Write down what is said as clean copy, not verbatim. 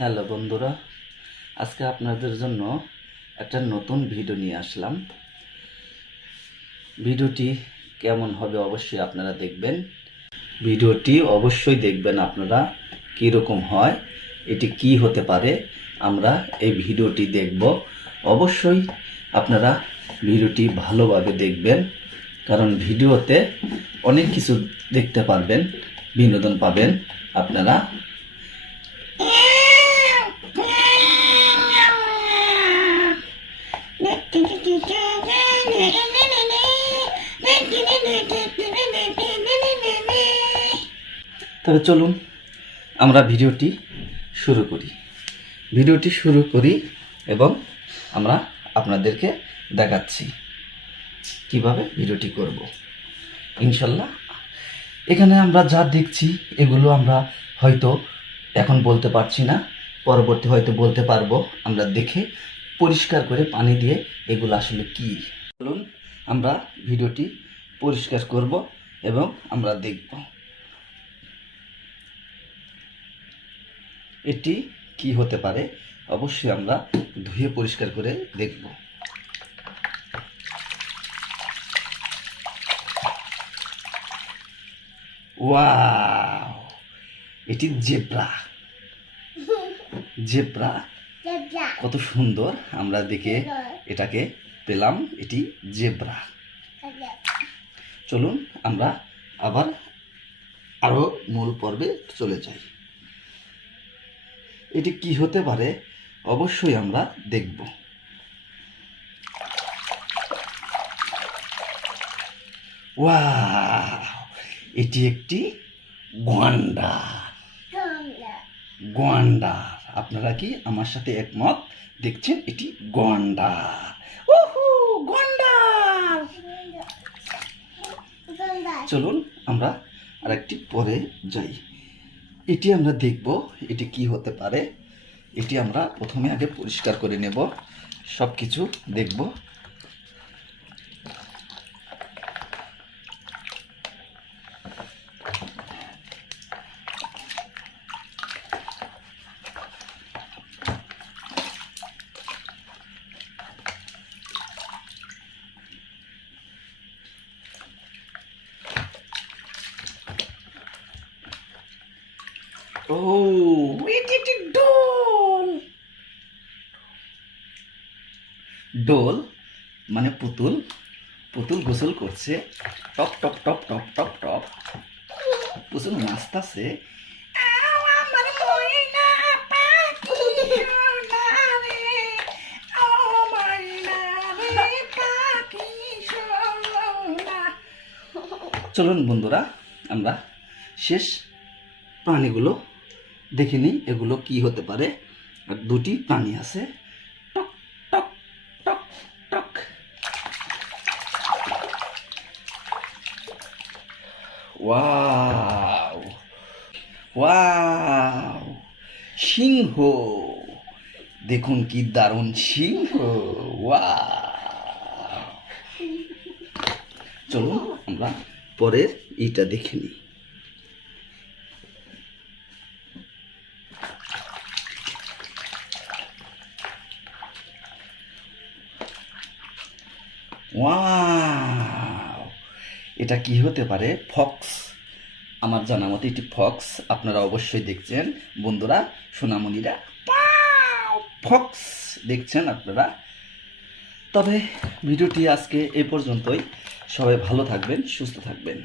Hello বন্ধুরা, আজকে আপনাদের জন্য একটা নতুন ভিডিও নিয়ে আসলাম। ভিডিওটি কেমন হবে অবশ্যই আপনারা দেখবেন। ভিডিওটি অবশ্যই দেখবেন আপনারা, কীরকম হয়, এটি কি হতে পারে, আমরা এই ভিডিওটি দেখব। অবশ্যই আপনারা ভিডিওটি ভালোভাবে দেখবেন, কারণ ভিডিওতে অনেক কিছু দেখতে পারবেন, বিনোদন পাবেন আপনারা। তবে চলুন আমরা ভিডিওটি শুরু করি এবং আমরা আপনাদেরকে দেখাচ্ছি কিভাবে ভিডিওটি করব। ইনশাল্লাহ এখানে আমরা যা দেখছি এগুলো আমরা হয়তো এখন বলতে পারছি না, পরবর্তী হয়তো বলতে পারবো। আমরা দেখে পরিষ্কার করে পানি দিয়ে এগুলো আসলে কি, চলুন আমরা ভিডিওটি পরিষ্কার করব এবং আমরা দেখব এটি কি হতে পারে। অবশ্যই আমরা ধুয়ে পরিষ্কার করে দেখব। ওয়াও, এটি জেব্রা কত সুন্দর আমরা দেখে এটাকে পেলাম। এটি জেব্রা। চলুন আমরা আবার আরো মূল পর্বে চলে যাই। এটি কি হতে পারে অবশ্যই আমরা দেখব। ওয়াও, এটি একটি গন্ডার। আপনারা কি আমার সাথে একমত? দেখছেন, এটি গন্ডার। ওহো, গন্ডার। চলুন আমরা আরেকটি পরে যাই। এটি আমরা দেখব এটি কি হতে পারে। এটি আমরা প্রথমে আগে পরিষ্কার করে নেব, সব কিছু দেখব। ও, এটি একটি ডোল মানে পুতুল গোসল করছে। Top top top top top top পুতুল নাচতাছে। চলুন বন্ধুরা আমরা শেষ প্রাণীগুলো দেখে নিই, এগুলো কি হতে পারে। আর দুটি প্রাণী আছে। টক টক টক টক। ওয়াও ওয়াও, সিংহ। দেখুন কি দারুণ সিংহ। ওয়াও। চলুন আমরা পরের এইটা দেখে নিই। ওয়াও, এটা কি হতে পারে? ফক্স। আমার জানা মতে এটি ফক্স। আপনারা অবশ্যই দেখছেন বন্ধুরা, সোনামণিরা, ফক্স দেখছেন আপনারা। তবে ভিডিওটি আজকে এ পর্যন্তই। সবাই ভালো থাকবেন, সুস্থ থাকবেন।